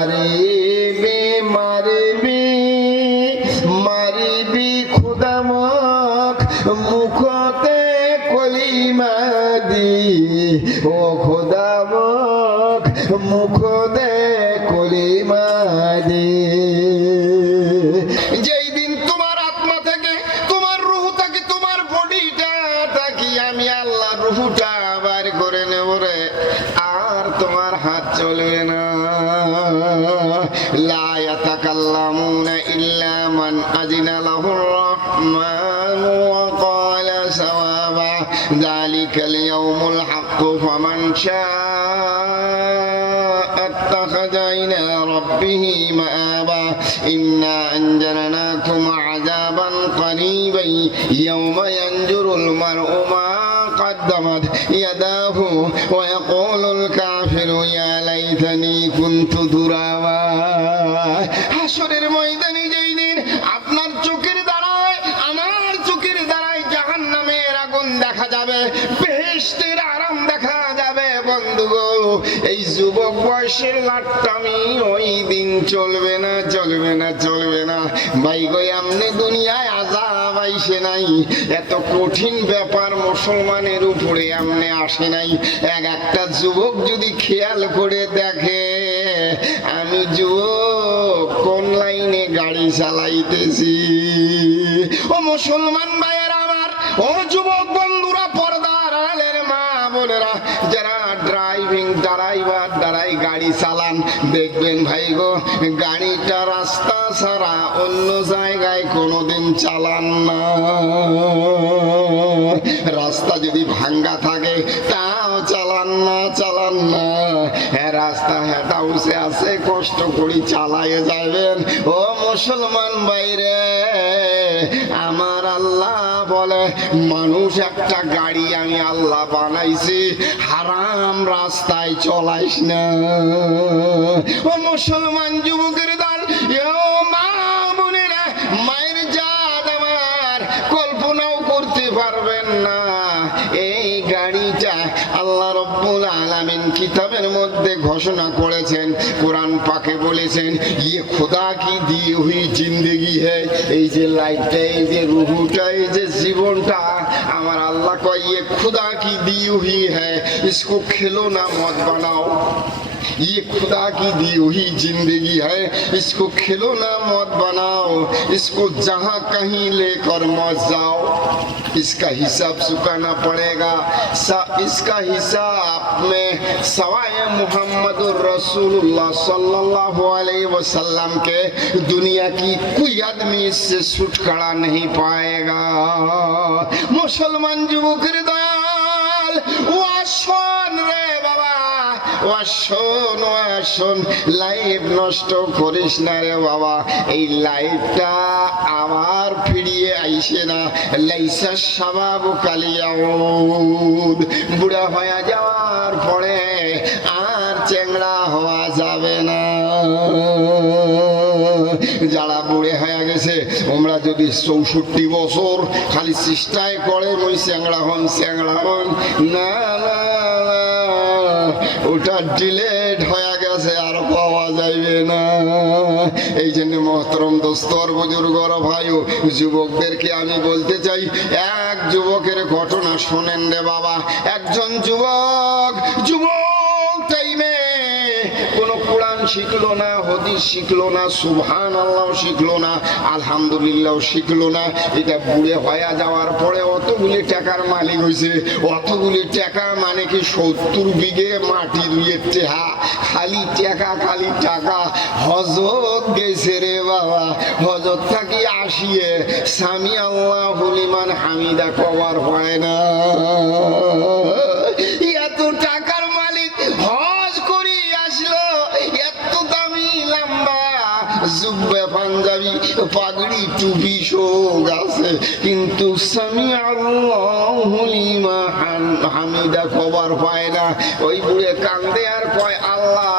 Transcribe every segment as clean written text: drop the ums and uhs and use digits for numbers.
মারিবি মারিবি মারিবি খুদামক মুখতে কলিমা দি ও খুদামক মুখতে কলিমা দি। যেই দিন তোমার আত্মা থেকে, তোমার রূহ থেকে, তোমার বডিটা থাকি আমি আল্লাহ রূহটা বার করে নেব রে, আর তোমার হাত চলবে না। লা ইয়াতাকাল্লামুনা ইল্লা মান আযিনা লাহুর রাহমানু ওয়া ক্বালা সাওয়াবা যালিকাল ইয়াউমুল হাক্কু ফামান শাআ আত্তাখাযা ইলা রাব্বিহি মাআবা ইন্না আনজারনাকুম আযাবান করিবান ইয়াওমা ইয়ানজুরুল মার'ু মা قدمت يداه ويقول الكافر يا ليتني كنت ترابا। হাসরের ময়দানে যেই দিন আপনার চোখের দ্বারায়, আমার চোখের দ্বারায় জাহান্নামের আগুন দেখা যাবে, বেহেশতের আরাম দেখা যাবে। বন্ধুগো, এই যুবক বয়সের লাট্টামি ওই দিন চলবে না, চলবে না, চলবে না। ভাই গো, আমনে দুনিয়ায় আযাব আইসে নাই, এত কঠিন ব্যাপার মুসলমানের উপরে আমনে আসে নাই। একটা যুবক যদি খেয়াল করে দেখে আমি যুবক কোন লাইনে গাড়ি চালাইতেছি। ও মুসলমান ভাইয়েরা আমার, ও যুবক বন্ধুরা, পর্দার আড়ালের মা বোনেরা, যারা ড্রাইভার দ্বারাই গাড়ি চালান, দেখবেন ভাই গো, গাড়িটা রাস্তা ছাড়া অন্য জায়গায় কোনোদিন চালান না। রাস্তা যদি ভাঙ্গা থাকে তাও চালান না, চালান না। রাস্তা হেঁটা উঠে আছে, কষ্ট করি চালায় যাবেন। ও মুসলমান বাইরে, আমার আল্লাহ বলে মানুষ একটা গাড়ি আমি আল্লাহ বানাইছি, হারাম রাস্তায় চলাইস না। ও মুসলমান যুবকের দল, ও মা বোনেরা, মায়ের জাত আমার কল্পনাও করতে পারবেন না। এই গাড়িটা আল্লাহ রব্বুল আলামিন কিতাবের মধ্যে ঘোষণা করেছেন, কোরআন পাকে বলেছেন, ইয়ে খোদা কি দি হুই জিন্দেগি হ্যায়। এই যে লাইফটা, এই যে রুহুটা, এই যে জীবনটা, আমার আল্লাহ কয় ইয়ে खुदा की दी हुई है, इसको खेलो ना मत बनाओ। ये खुदा की दी हुई जिंदगी है, इसको खेलो ना मत बनाओ। इसको जहाँ कहीं लेकर मत जाओ, इसका हिसाब चुकाना पड़ेगा। इसका हिसाब में सवाए मुहम्मदुर रसूलुल्लाह सल्लल्लाहु अलैहि वसल्लम के दुनिया की कोई आदमी इससे छुटकारा नहीं पाएगा। मुसलमान যুবকের দয়াল, ওয়াশন রে বাবা, ওয়াশন, ওয়াশন, লাইফ নষ্ট করিস না রে বাবা। এই লাইফটা আবার ফিরিয়ে আইসে না। লাইসা শাবাবু কালিয়াউদ, বুড়া হয়ে যাওয়ার পরে আর চ্যাংড়া হওয়া যাবে না। যারা বুড়ে হয়ে গেছে, আমরা যদি 64 বছর খালি চেষ্টায় করে ওই চ্যাংড়া হন, চ্যাংড়া হন, না না, ওটা ডিলেট হয়ে গেছে, আর পাওয়া যাবে না। এই জন্য মহতরম দোস্তর, বুজুর্গর ভাই ও যুবকদেরকে আমি বলতে চাই, এক যুবকের ঘটনা শোনেন রে বাবা। একজন যুবক টাইমে কোন কোরআন শিখলো না, হাদিস শিখলো না, সুবহানাল্লাহ শিখলো না, আলহামদুলিল্লাহ শিখলো না। এটা বুড়ে হয়ে যাওয়ার পরে অতগুলি টাকার মালিক হয়েছে। অতগুলি টাকা মানে কি 70 বিঘে মাটি রুয়ে টেহা, খালি টাকা, খালি টাকা। হজরত গেছে রে বাবা, হজরত থাকি আসিয়ে সামি আল্লাহু লিমান হামিদা কবার হয় না। এত টাকার মালিক হজ করি আসলো, এত দামি লম্বা জুব্বা পাঞ্জাবি পাগড়ি টুপি শোক আছে, কিন্তু সামি আল্লাহু লিমান হামিদা কবার পায় না। ওই বুড়ে কান্দে আর কয়, আল্লাহ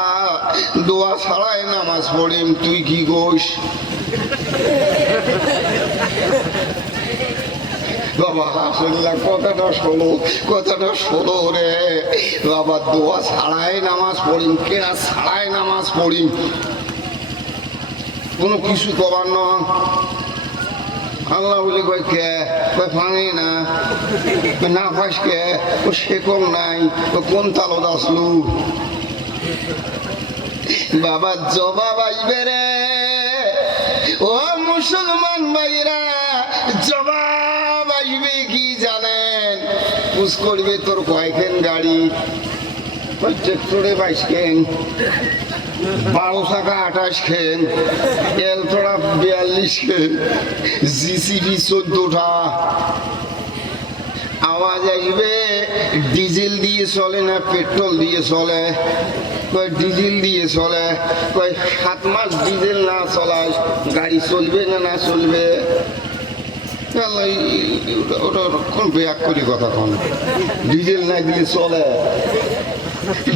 দোয়া ছাড়াই নামাজ পড়িম, তুই কি গোস? বাবা হাসিল্লা কথাটা শোনো রে বাবা। দোয়া ছাড়াই নামাজ পড়িম, কেনা ছাড়াই নামাজ পড়িম, কোনো কিছু কবার না। আল্লাহ বলে কয় কে, কয় ফানি না, না ফাঁস কে, ও শেকল নাই, ও কোন তালত আসলু। বাবা জবাব আসবে রে ও মুসলমান ভাইরা, জবাব আসবে কি জানেন? পুষ করবে তোর কয়েকখান গাড়ি, ট্রেক্টরে 22 খেন, 12 চাকা 28 খেন, এলটোরা 42 খেন, জিসিবি 14টা। আওয়াজ আসবে ডিজেল দিয়ে চলে না পেট্রোল দিয়ে চলে? কয় ডিজেল দিয়ে চলে। কয় 7 মাস ডিজেল না চলায় গাড়ি চলবে না না চলবে? ওটা কোন ব্যাক করি কথা, কোন ডিজেল না দিলে চলে,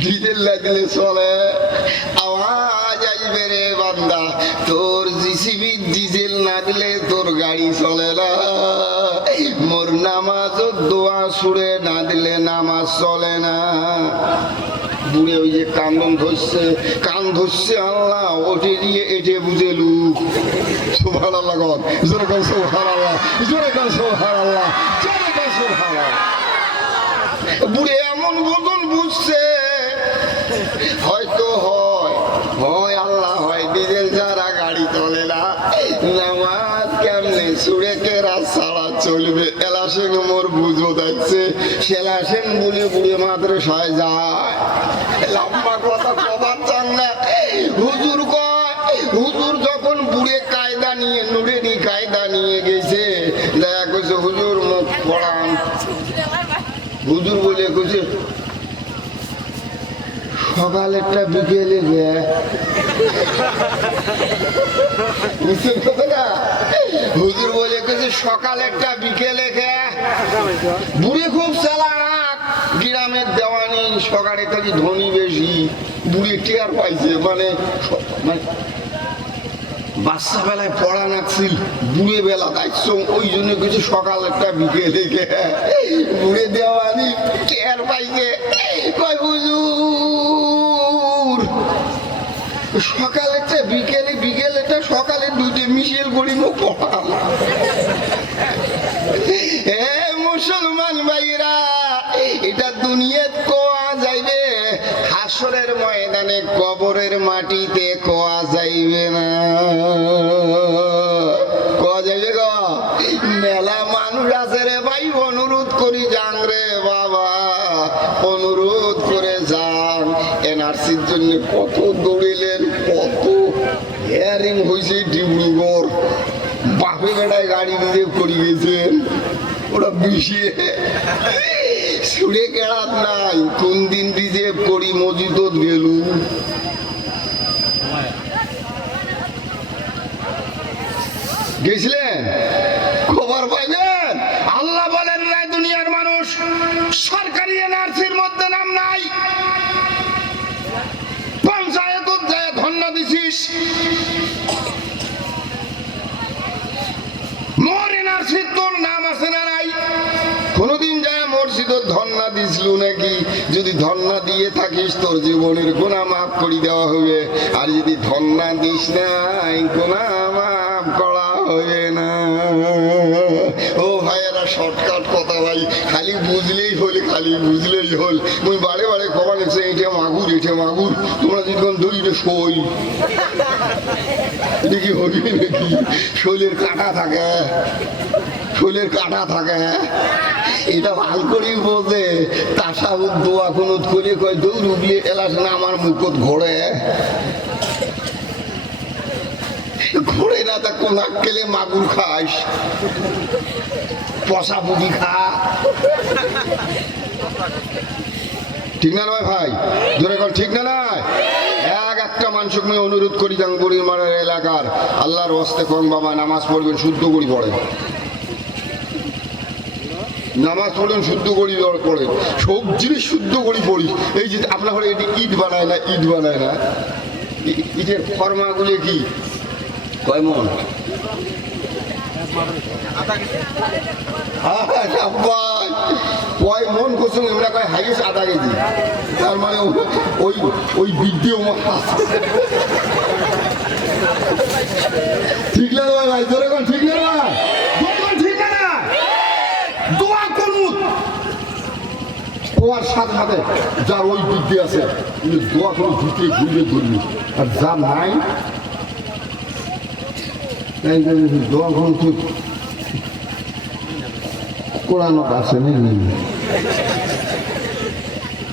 ডিজেল না দিলে চলে। আওয়াজ আসবে রে বান্দা, তোর জিসিবি ডিজেল না দিলে তোর গাড়ি চলে না। মোর নামাজ দোয়া সুরে না দিলে নামাজ চলে না। বুড়ে ওই যে কান্দন ধরছে, কান ধরছে আল্লাহ ওটে দিয়ে এটে বুঝে লুক। সুবহানাল্লাহ, জোরে কান সুবহানাল্লাহ, জোরে কান সুবহানাল্লাহ, জোরে কান সুবহানাল্লাহ। বুড়ে এমন বোঝন বুঝছে, হয়তো হয় আল্লাহ, হয় ডিজেল ছাড়া গাড়ি চলে না। নামাজ কেমনে সুরে কেরা ছাড়া চলবে? এলাসেন মোর বুঝো যাচ্ছে, সেলাসেন বলে বুড়ে মাদ্রাসায় যায়। লম্বা কথা কবার চান না। হুজুর কয়, হুজুর যখন বুড়ে কায়দা নিয়ে নুরেনি কায়দা নিয়ে গেছে, দেখা কইছে হুজুর মুখ পড়ান। হুজুর বলে কইছে সকালেরটা বিকেলে গে। হুজুর বলে কইছে সকালেরটা বিকেলে গে। বুড়ে খুব চালাক, গ্রামের দেওয়ানি, সকালে থাকি ধনী বেশি। বুড়ি টের পাইছে, মানে বাচ্চা বেলায় পড়া নাকছিল, বুড়ে বেলা দায়িত্ব, ওই জন্য কিছু সকালেরটা বিকেলে গে। বুড়ে দেওয়ানি টের পাইছে, কয় হুজুর সকালেরটা বিকেলে, বিকেলেটা সকালে, দুটো মিশেল করি পড়াল। হে মুসলমান ভাইরা, এটা দুনিয়াত কোয়া যাইবে, হাসরের ময়দানে কবরের মাটিতে কোয়া যাইবে না। কোয়া যাইবে গো? মেলা মানুষ আছে রে ভাই, অনুরোধ করি যান রে বাবা, অনুরোধ করে যান। এনআরসির জন্য কত দৌড়িলেন, কত হেয়ারিং হয়েছে ডিব্রুগড়, বাপে বেড়ায় গাড়ি রিজার্ভ করে গেছেন, ওরা বিষিয়ে ছুড়ে কেড়াত নাই। কোন দিন রিজার্ভ করি মসজিদত গেলু। গেছিলেন? খবর পাইবেন। আল্লাহ বলেন নাই দুনিয়ার মানুষ সরকারি এনআরসির মধ্যে নাম নাই, পঞ্চায়েত যায় ধন্যা দিছিস, মোর এনআরসির তোর নাম আছে না নাই? কোনদিন যায় মসজিদত ধন্যা দিছিল নাকি? যদি ধন্যা দিয়ে থাকিস তোর জীবনের গুনাহ মাফ করে দেওয়া হবে, আর যদি ধন্যা দিস নাই গুনাহ মাফ করা হবে না। ও ভাইয়েরা, শর্টকাট কথা ভাই, খালি বুঝলেই হল, খালি বুঝলেই হল। মুই বারে বারে খবর নিচ্ছে এটা মাগুর, এটা মাগুর, তোমরা যদি দইটা সই দেখি হবি নাকি? শৈলের কাঁটা থাকে, শৈলের কাঁটা থাকে, এটা ভাল করেই বোঝে। তাসাউদ দোয়া কুনুত করে কয় দৌড় উগলিয়ে এলাস না আমার মুখত ঘোরে, ঘোরে না তা কোন কেলে মাগুর খাস, পশা বুঝি খা। ঠিক না নয় ভাই? জোরে কর ঠিক না নয়? একটা মানুষকে আমি অনুরোধ করি যান বুড়ির মারের এলাকার, আল্লাহর হস্তে কোন বাবা নামাজ পড়বেন, শুদ্ধ করি পড়ে, নামাজ পড়েন শুদ্ধ করি পড়েন, সব জিনিস শুদ্ধ করি পড়ি। এই যে আপনার ঘরে এটি ইট বানায় না, ইট বানায় না, ইটের ফর্মাগুলি কি কয় মন? কয় মন করছেন আমরা কয় হাইয়েস্ট আধা কেজি, তার মানে ওই ওই ভিডিও ঠিক না ভাই, জোরে কোন ঠিক না ঠিক না, দোয়া করুন ওর সাথে সাথে যার ওই বৃদ্ধি আছে দোয়া করুন, ভিতরে ঘুরিয়ে ঘুরবি, আর যা নাই দোয়া করুন ঠিক কোরআন আছে নেই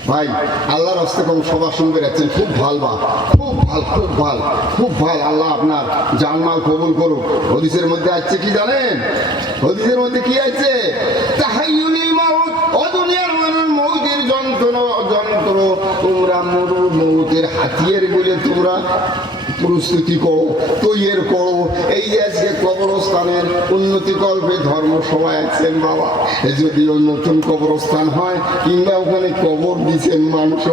ভাই। আল্লাহর হস্তে কোন সভা শুনবে রাখছেন, খুব ভাল বা খুব ভাল খুব ভাল খুব ভাল। আল্লাহ আপনার জানমাল কবুল করুক। হদিসের মধ্যে আছে কি জানেন? হদিসের মধ্যে কি আছে? তাহাইয়ুলিল মাউত, ও দুনিয়ার মানুষ মৌতের যন্ত্রণা যন্ত্র তোমরা মরুর মৌতের হাতিয়ার বলে তোমরা প্রস্তুতি করো, তৈরি করো। এই যে আজকে কবরস্থানের উন্নতি কল্পে ধর্ম সবাই আছেন বাবা, যদিও নতুন কবরস্থান হয় কিংবা ওখানে কবর দিচ্ছেন মানুষ,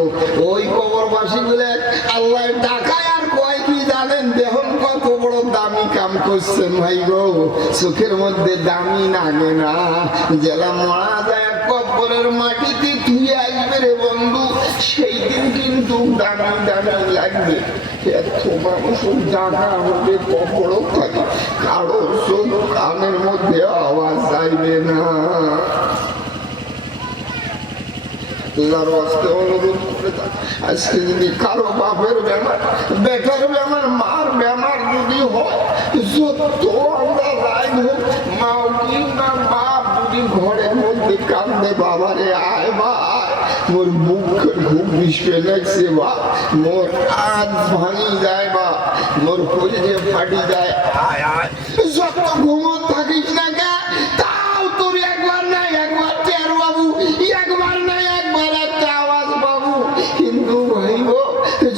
ওই কবরবাসী গুলো আল্লাহ টাকায় আর কয় কি জানেন? দেখুন কত বড় দামি কাম করছেন ভাই গো, চোখের মধ্যে দামি লাগে না। যারা মারা যায় কবরের মাটিতে ধুয়ে আসবে রে বন্ধু, সেই দিন কিন্তু দামি দামি লাগবে। এত মানুষের জায়গা আমাদের কবরও থাকে, কারো চোখ কানের মধ্যে আওয়াজ যাইবে না। আজকে যদি কারো বাপের বেমার, বেটার বেমার, মার বেমার যদি হয়, যত আমরা রায় হোক, মাও কিংবা বাপ যদি ঘরের মধ্যে কান্দে, বাবারে আয় বা আয়, মোর বুকের খুব বিষে লাগছে বা, মোর হাত ভাঙি যায় বা, মোর কলিজে ফাটি যায়, আয় আয়। যত ঘুমত থাকিস না কে, তাও তোর একবার নাই একবার টের বাবু, একবার নাই একবার একটা আওয়াজ বাবু। কিন্তু ভাইব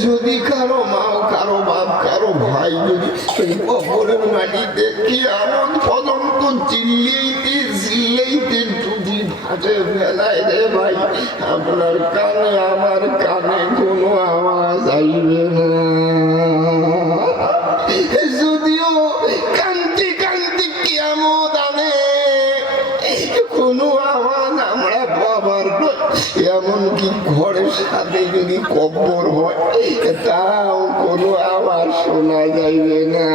যদি কারো মাও কারো বাপ কারো ভাই যদি কবরের মাটিতে কি এমন পর্যন্ত চিল্লাইতে চিল্লাইতে টুটি ফাটে ফেলায় রে ভাই, আপনার কানে আমার কানে কোনো আওয়াজ আসবে না। যদিও কান্তি কান্তি কিয়ামত আনে, কোনো আওয়াজ আমরা বাবার, এমনকি ঘরের সাথে যদি কবর হয় তাও কোনো আওয়াজ শোনা যাইবে না।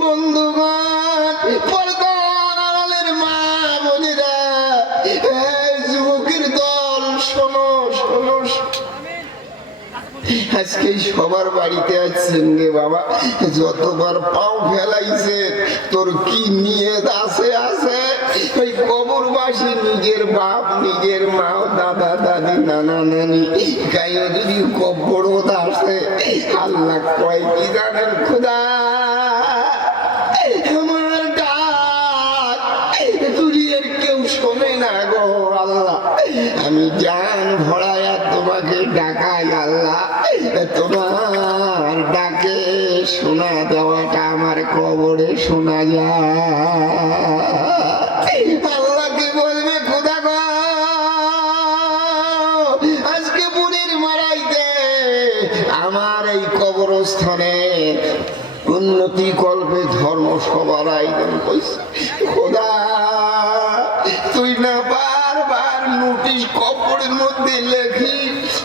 বন্ধুগণ, পর্দার মা বোনেরা, যুবকের দল, শোনো শোনো, আজকে সবার বাড়িতে আছেন রে বাবা, যতবার পাও ফেলাইছে তোর কি নিয়ে আছে আছে, ওই কবরবাসী নিজের বাপ নিজের মা দাদা দাদি নানা নানি গায়ে যদি কবরত আসে, আল্লাহ কয় কি জানেন? খোদা আমার ডাক দুনিয়ার কেউ শোনে না গো আল্লাহ, আমি জান ভরায়া তোমাকে ডাকাই আল্লাহ, তোমার ডাকে শোনা দেওয়াটা আমার কবরে শোনা যায়। আল্লাহকে বলবে খোদা গো, আজকে বুড়ির মারাইতে আমার এই কবরস্থানে উন্নতি কল্পে ধর্ম সবার আয়োজন করছে। খোদা তুই না বারবার নোটিশ কবরের মধ্যে লেখি,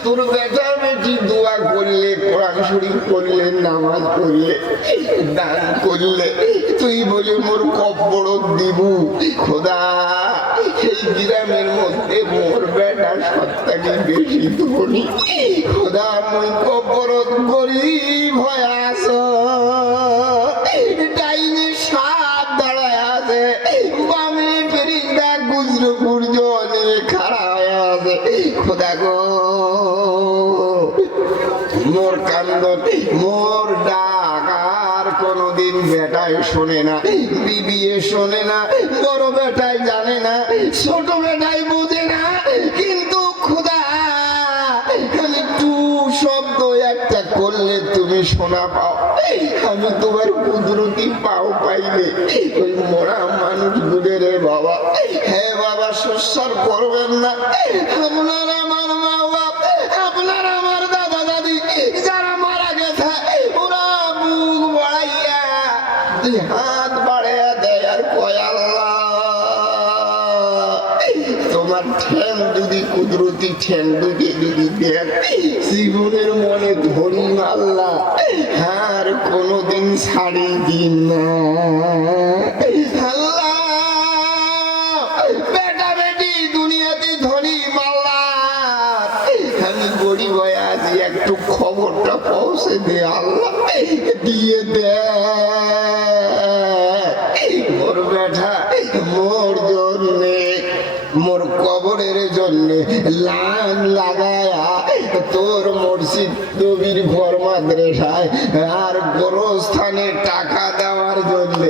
তোর বেটা বেটি দোয়া করলে, কোরআন শরীফ করলে, নামাজ পড়লে, দান করলে, তুই বলে মোর কবর দিব। খোদা এই গ্রামের মধ্যে মোর বেটা সত্তাকে বেশি ধনী, খোদা মই কবর গরিব হয়ে আস, টাইমে সাপ দাঁড়ায় আছে, বামে ফেরিন্দা গুজরো গুর্জ নিয়ে খাড়া হয়ে আছে। খোদা গো, মোর কান্দ মোর ডাক আর কোনদিন বেটায় শোনে না, বিবিয়ে শোনে না, বড় বেটায় জানে না, ছোট বেটায় বোঝে না, কিন্তু খোদা আমি টু শব্দ একটা করলে তুমি শোনা পাও। আমি তোমার কুদরতি পাও পাইলে ওই মরা মানুষগুলো রে বাবা, হ্যাঁ বাবা সুস্বার করবেন না। আপনার আমার মা বাপ, আপনার আমার দাদা দাদি যারা মারা গেছে, ওরা মুখ বাড়াইয়া দুই হাত বাড়াইয়া ঠ্যাং দুটি যদি দেখ জীবনের মনে ধরি না আল্লাহ আর কোনোদিন ছাড়ি দিন না আল্লাহ। বেটা বেটি দুনিয়াতে ধরি মাল্লা আমি গরিব হয়ে আছি একটু খবরটা পৌঁছে দে আল্লাহ দিয়ে দে মোর বেটা মোর জন্যে মোর কবরের জন্য লাইন লাগায়া তোর মসজিদ নবীর ঘর মাদ্রাসায় আর গোরস্থানে টাকা দেওয়ার জন্য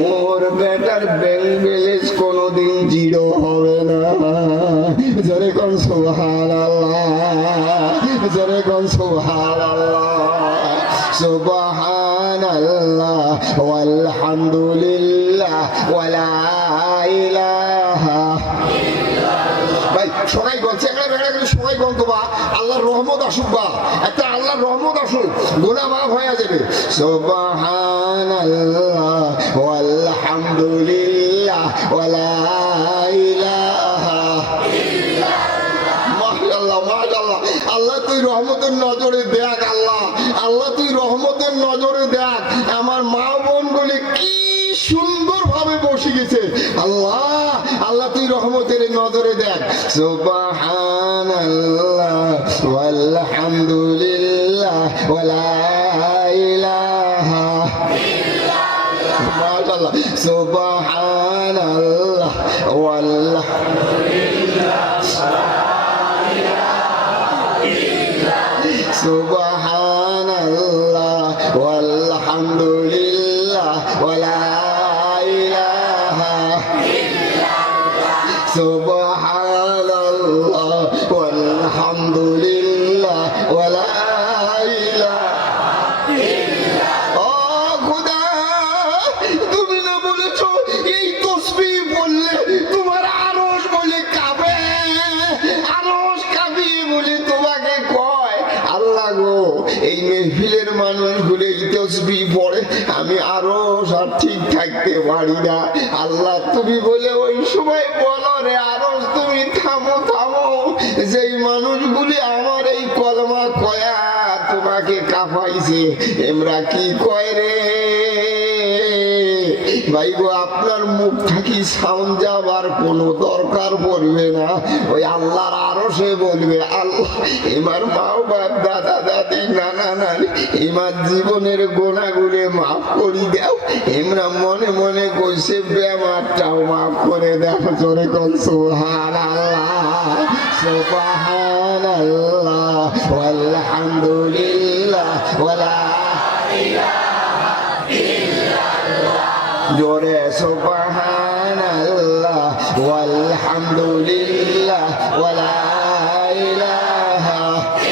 মোর বেটার ব্যাংক ব্যালেন্স কোনোদিন জিরো হবে না। জোরে কোন সুবহানাল্লাহ, জোরে কোন সুবহানাল্লাহ, সুবহানাল্লাহ ওয়ালহামদুলিল্লাহ ওয়ালা ইলাহা। ভাই সবাই বলছে সবাই বলতো বা আল্লাহর রহমত আসুক বা একটা আল্লাহর রহমত আসুক গুনাহ মাফ হয়ে যাবে। সুবহানাল্লাহ ওয়ালহামদুলিল্লাহ ওয়ালা ইলাহা ইল্লাল্লাহ। মাশাআল্লাহ আল্লাহ তুই রহমতের নজরে দেখ আল্লাহ, আল্লাহ তুই রহমতের নজরে দেখ আমার মা বোন বলে কি সুন্দর ভাবে বসে গেছে আল্লাহ, আল্লাহ তুই রহমতের নজরে দেখ। সুবহানাল্লাহ ওয়ালহামদুলিল্লাহ ওয়ালা ইলাহা ইল্লাল্লাহ। মাশাআল্লাহ সুবহানাল্লাহ ওয়ালহামদুলিল্লাহ সুবহানাল্লাহ ওয়ালহামদুলিল্লাহ ওয়ালা ইলাহা ইল্লাল্লাহ। সুবহানাল্লাহ ওয়ালহামদুলিল্লাহ ওয়ালা ইলাহা ইল্লাল্লাহ। ও খোদা তুমি না বলেছো এই তাসবিহ বললে তোমার আরশ বলে কাঁপে, আরশ কাঁপে বলে তোমাকে কয় আল্লাহ গো এই মেহফিলের মানুষগুলো এই তাসবিহ পড়ে আমি আরো সব ঠিক থাকতে পারি না আল্লাহ তুমি বলে ওই সময় বলো রে আরশ তুমি থামো থামো যেই মানুষগুলি আমার এই কলমা কয়া তোমাকে কাঁপাইছে এমরা কি কয় রে ভাই গো আপনার মুখ থাকি সাউন্ড যাবার কোনো দরকার পড়বে না, ওই আল্লাহর আরশে বলবে আল্লাহ এবার মা বাপ দাদা দাদি নানা নানি এবার জীবনের গোনাগুলি মাফ করে দাও। এমরা মনে মনে কইছে বেমারটাও মাফ করে দাও। জোরে কোন সুবহানাল্লাহ, সুবহানাল্লাহ ওয়ালহামদুলিল্লাহ ওয়ালা ইলাহা ইল্লাল্লাহ। জোরে সুবহানাল্লাহ ওয়ালহামদুলিল্লাহ ওয়ালা ইলাহা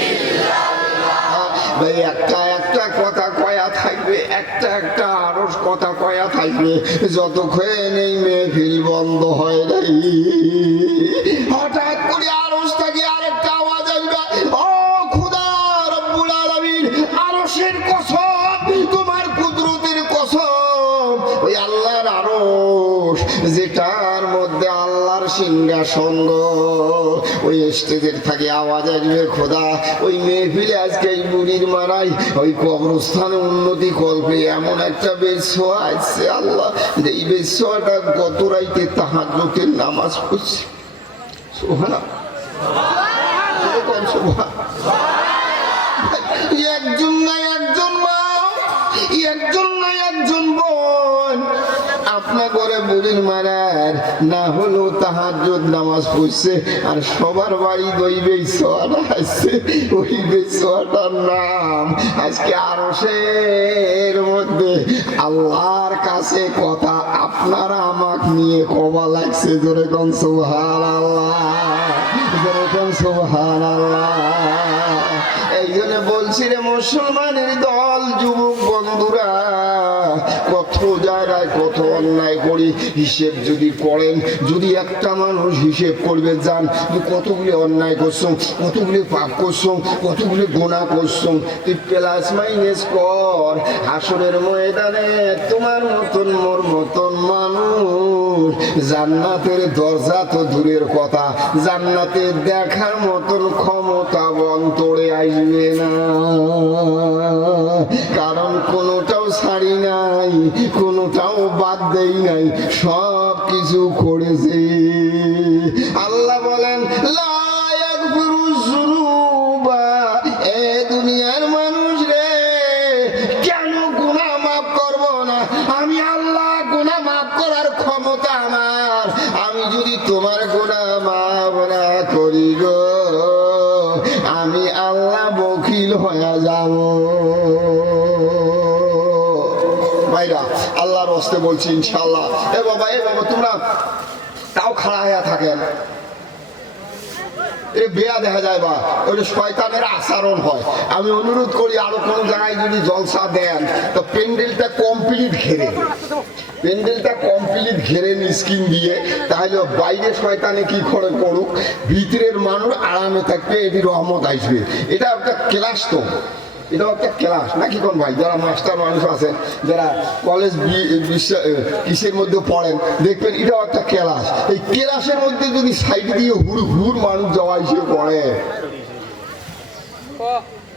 ইল্লাল্লাহ। ভাই একটা একটা কথা কয়া থাকবে, একটা একটা আরশ কথা কয়া থাকবে যতক্ষণ এই মেহফিল বন্ধ হয় নাই। হঠাৎ করে আরশ থেকে আরেকটা আওয়াজ আসবে, ও খোদা রব্বুল আলামিন আরশের কসম তোমার কুদরতের কসম ওই আল্লাহর আরশ যেটার মধ্যে আল্লাহর সিংহাসন গো ওই স্টেজের থেকে আওয়াজ আসবে খোদা ওই মেহফিলে আজকে এই বুড়ির মারাই ওই কবরস্থানে উন্নতি কল্পে এমন একটা বেশোয়া আসছে আল্লাহ যে এই বেশোয়াটা গত রাইতে তাহাজ্জুদের নামাজ পড়ছে। একজন না একজন মা, একজন না একজন বোন আপনার ঘরে বুড়ির মারার না হলো তাহাজ্জুদ নামাজ পড়ছে আর সবার বাড়ি ওই বেশোয়াটা আসছে। ওই বেশোয়াটার নাম আজকে আরশের মধ্যে আল্লাহর কাছে কথা আপনারা আমাকে নিয়ে কবা লাগছে। জোরে কোন সুবহানাল্লাহ, জোরে কোন সুবহানাল্লাহ। এই জন্য বলছি রে মুসলমানের দল যুবক বন্ধুরা কত জায়গায় কত অন্যায় করি হিসেব যদি করেন, যদি একটা মানুষ হিসেব করবে যান কতগুলি অন্যায় করছো, কতগুলি পাপ করছো, কতগুলি গুনাহ করছো, তুই প্লাস মাইনাস কর হাসরের ময়দানে তোমার মতন মোর মতন মানুষ মানুষ জান্নাতের দরজা তো দূরের কথা, জান্নাতে দেখার মতন ক্ষমতা অন্তরে আসবে না। কারণ কোনোটাও ছাড়ি নাই, কোনোটাও বাদ দেই নাই, সব কিছু করেছে। আল্লাহ বলেন লা ইয়াগফিরুজ যুনুবা, এ দুনিয়ার মানুষ রে, কেন গুনাহ মাফ করব না? আমি আল্লাহ গুনাহ মাফ করার ক্ষমতা আমার। আমি যদি তোমার গুনাহ মাফ না করি গো, আমি আল্লাহ বখিল হয়ে যাব। ভাইরা আল্লাহর হস্তে বলছি ইনশাআল্লাহ। এ বাবা তোমরা তাও খাড়া হয়ে থাকেন, বেয়া দেখা যায় বা ওই শয়তানের আচরণ হয়। আমি অনুরোধ করি আরো কোন জায়গায় যদি জলসা দেন তো প্যান্ডেলটা কমপ্লিট ঘেরে স্কিন দিয়ে, তাহলে বাইরে শয়তানে কি করে করুক, ভিতরের মানুষ আরামে থাকবে, এটি রহমত আসবে। এটা একটা ক্লাস, তো এটাও একটা ক্লাস নাকি কোন ভাই? যারা মাস্টার মানুষ আছেন, যারা কলেজ কিসের মধ্যে পড়েন, দেখবেন এটাও একটা ক্লাস। এই ক্লাসের মধ্যে যদি সাইড দিয়ে হুড় মানুষ যাওয়া এসে পড়ে,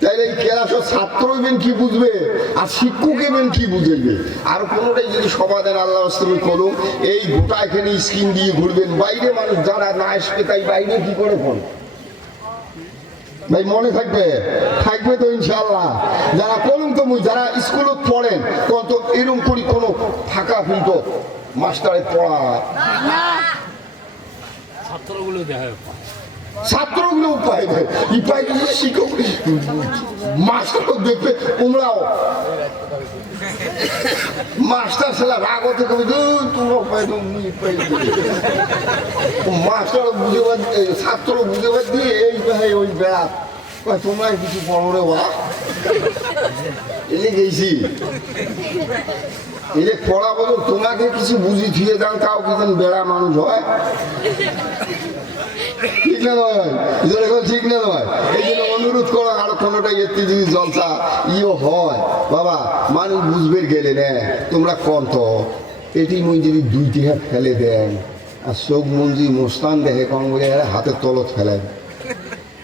তাইলে এই ক্লাসের ছাত্র হইবেন কি বুঝবে, আর শিক্ষক হইবেন কি বুঝবে? আর কোনোটাই যদি সমাধান আল্লাহ করুন, এই গোটা এখানে স্কিন দিয়ে ঘুরবেন, বাইরে মানুষ যারা না আসবে তাই বাইরে কি করে পড়ে ভাই? মনে থাকবে তো ইনশাআল্লাহ। যারা করুন তো যারা স্কুলত পড়েন তো এরকম করি কোনো ফাঁকা ফিলতো মাস্টারের পড়া, ছাত্রগুলো উপায় দেয়, শিক্ষক মাস্টার দেখবে তোমরাও মাস্টার ছেলে রাগ হতে কবে মাস্টার বুঝে ছাত্র বুঝে বাদ দিয়ে এই ভাই ওই বেড়া তোমরা কিছু পড়ো রে বা এলে গেছি এলে পড়া বলো, তোমাকে কিছু বুঝি থিয়ে দাও, তাও কি বেড়া মানুষ হয়? ঠিক না নয়? ঠিক না নয়? এই জন্য অনুরোধ করো আরো কোনোটা এতে যদি জলসা হয় বাবা, মানুষ বুঝবে গেলে না তোমরা কন তো এটি মুই যদি দুইটি হাত ফেলে দেন আর চোখ মঞ্জি মোস্তান দেখে কম করে হাতের তলত ফেলেন,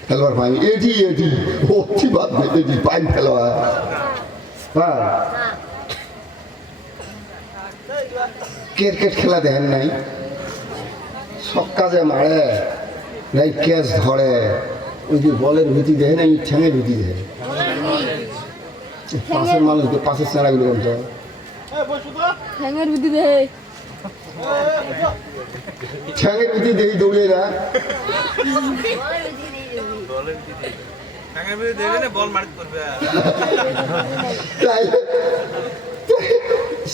খেলোয়াড় পাই এটি অতি বাদ এটি পাইন খেলোয়াড়। হ্যাঁ, ক্রিকেট খেলা দেখেন নাই? সব কাজে মারে নাই, ক্যাচ ধরে, ওই যে বলের ভীতি দেখে নাই, ঠ্যাঙের ভীতি দেখে, পাশের মানুষ পাশের চেঁড়াগুলো বলতো ঠ্যাঙের ভীতি দেখি দৌড়িয়ে না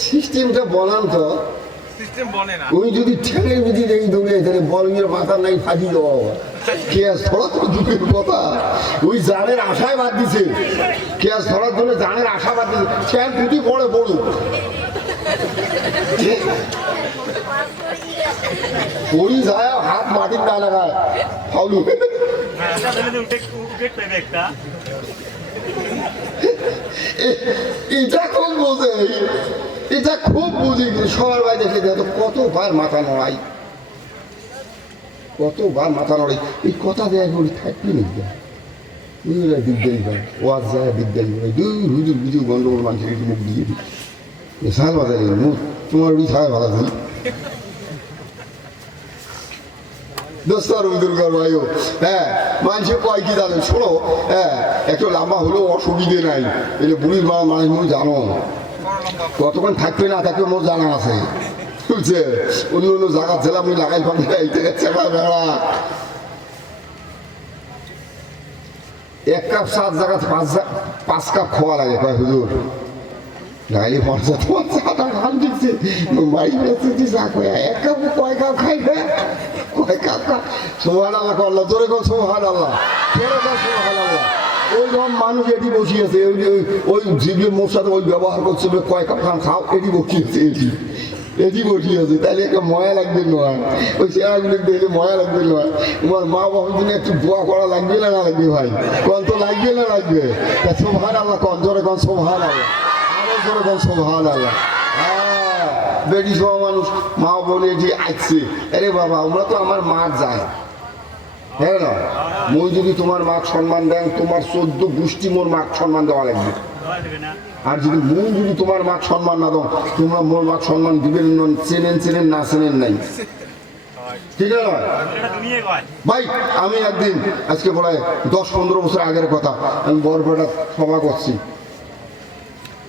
সিস্টেমটা বলান তো। ওই যদি ঠেঙের বিধি দেখি দৌড়ে তাহলে বলের মাথা নাই ফাঁকি দেওয়া কেয়াস ধরা তো দুঃখের কথা। ওই জানের আশায় বাদ দিছে, কেয়াস ধরার জন্য জানের আশা বাদ দিছে, ঠ্যাং পুঁতি পড়ে পড়ুক, ওই যায় হাত মাটির না লাগায় ফাউলু। এটা খুব বোঝে, এটা খুব বুঝি, সবার বাইরে দেখে দেখো কতবার মাথা নড়াই, এই কথা দেয় থাকবি না বিদ্যালয় করে ওয়াজ যায় বিদ্যালয় হুজুর বুঝুর গন্ডগোল মানুষের মুখ দিয়ে দিই সাল বাজারে মুখ তোমার ওই থাকে ভালো থাকি দোস্তার দুর্গার ভাইও। হ্যাঁ, মানুষে কয় কি জানেন, শোনো, হ্যাঁ একটু লম্বা হলেও অসুবিধে নাই, এটা বুড়ির মা মানুষ মুখ জানো কতক্ষণ থাকবে না থাকবে মোর জানা আছে, বুঝছে? অন্য অন্য জায়গা ছেলে আমি লাগাই পাবো এই থেকে চেপা বেড়া এক কাপ 7 জায়গা 5 কাপ খাওয়া লাগে, কয় হুজুর লাগাইলে 50 তোমার চাটা খান দিচ্ছে বাড়ি বেড়াচ্ছি চা খোয়া এক কাপ কয় কাপ খাই কয় কাপ খা সোহান আল্লাহ করল্লা তোরে কর সোহান আল্লাহ তোরে কর সোহান আল্লাহ। ওই যখন মানুষ এটি বসিয়েছে ওই জীবে মোর সাথে ওই ব্যবহার করছে কয় কাপ খান খাও এটি বসিয়েছে, এটি বসিয়েছে, তাহলে একটা ময়া লাগবে নয়, ওই চেহারাগুলো দেখলে ময়া লাগবে নয়। তোমার মা বাবার জন্য একটু দোয়া করা লাগবে না লাগবে ভাই, কন তো লাগবে না লাগবে? তা সোহান আল্লাহ কন জোরে কন সোহান আল্লাহ, আরো জোরে কন সোহান আল্লাহ। হ্যাঁ বেটি সহ মানুষ মা বলে যে আসছে, আরে বাবা ওরা তো আমার মা যায়, হ্যাঁ না? মই যদি তোমার মাক সম্মান দেন, তোমার 14 গোষ্ঠী মোর মাক সম্মান দেওয়া লাগবে। আর যদি মই যদি তোমার মাক সম্মান না দাও, তোমরা মোর মাক সম্মান দিবেন না, চেনেন চেনেন না চেনেন নাই, ঠিক আছে ভাই? আমি একদিন আজকে প্রায় 10-15 বছর আগের কথা, আমি বরপেটা সভা করছি,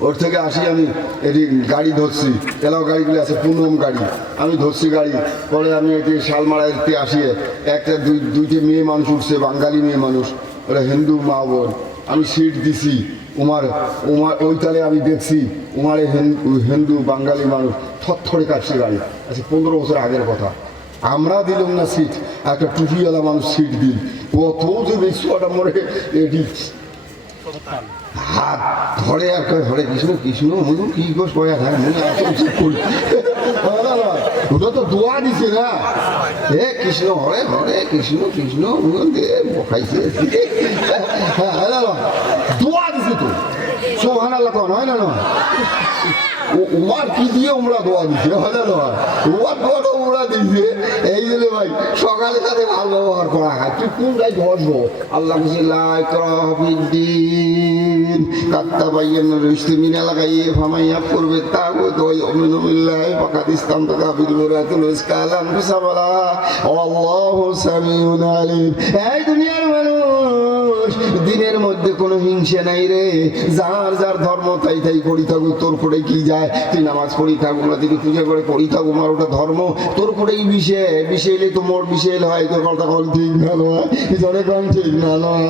ওর থেকে আসি আমি এটি গাড়ি ধরছি, এলাও গাড়িগুলি আছে পুনম গাড়ি, আমি ধরছি গাড়ি, পরে আমি এটি শালমারাইতে আসিয়ে একটা দুইটে মেয়ে মানুষ উঠছে, বাঙালি মেয়ে মানুষ, ওরা হিন্দু মা বোন, আমি সিট দিছি, উমার ওই তালে আমি দেখছি উমারে হিন্দু বাঙালি মানুষ থরথরে কাটছে গাড়ি। আচ্ছা 15 বছর আগের কথা, আমরা দিলাম না সিট, একটা টুপিওয়ালা মানুষ সিট দিল, কত যে বিশ্বটা মরে এটি হাত ধরে আর কয় হরে কৃষ্ণ কৃষ্ণ মধু কি গোস পয়া থাকে মনে ওটা তো দোয়া দিছে না, হে কৃষ্ণ হরে হরে কৃষ্ণ কৃষ্ণ খাইছে দোয়া দিছে তো সোহান আল্লাহ হয় না নয়, উমার কি দিয়ে ওমরা দোয়া দিছে, হয় না নয়? উমার দোয়াটা ওমরা দিছে, এই জন্য ভাই সকালে তাদের ভালো ব্যবহার করা হয়। তুই কোন গায়ে ধরবো? আল্লাহ কাত্তা বাইয়ের রিস্তে মিনা লাগাইয়ে ফামাইয়া করবে তা ওই অমিনুল্লাহ পাকিস্তান থেকে বিলুরাতুল ইসকালাম বিসাবালা আল্লাহু সামিউন আলিম। এই দুনিয়ার মানুষ, দিনের মধ্যে কোনো হিংসা নাই রে, যার যার ধর্ম তাই তাই করি থাকুক, তোর করে কি যায়? তুই নামাজ পড়ি থাকুক না, তিনি পূজা করে পড়ি থাকুক, আমার ওটা ধর্ম, তোর করেই বিষয় বিষয়লে তো মোর বিষয় হয়, তোর কথা কল ঠিক না নয়, জনে কম ঠিক না নয়।